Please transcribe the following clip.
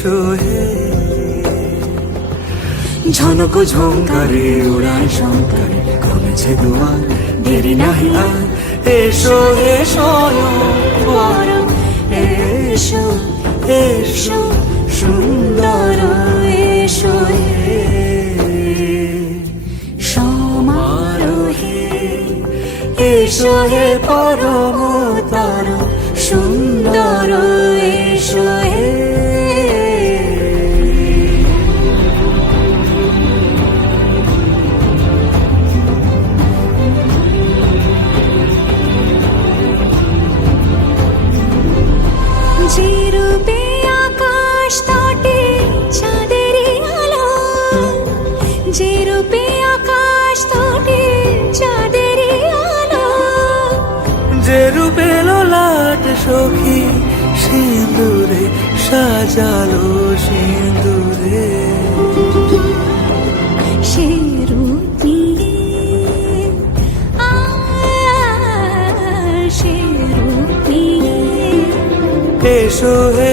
এসো হে ঝনক ঝঙ্কারে উড়ায় শঙ্কারে কমেছে দুয়ার দেরি নাহি আর এসো হে স্বয়ংবর এসো এসো সুন্দর এসো হে সমারোহে এসো হে পরমতর সুন্দর এসো হে যে রূপে আকাশ তটে চাঁদেরই আলো যে রূপে আকাশ তটে চাঁদেরই আলো যে রূপে লোলাট সখী সিঁদুরে সাজালো সিঁদুরে সে রূপ নিয়ে সে রূপ নিয়ে এসো হে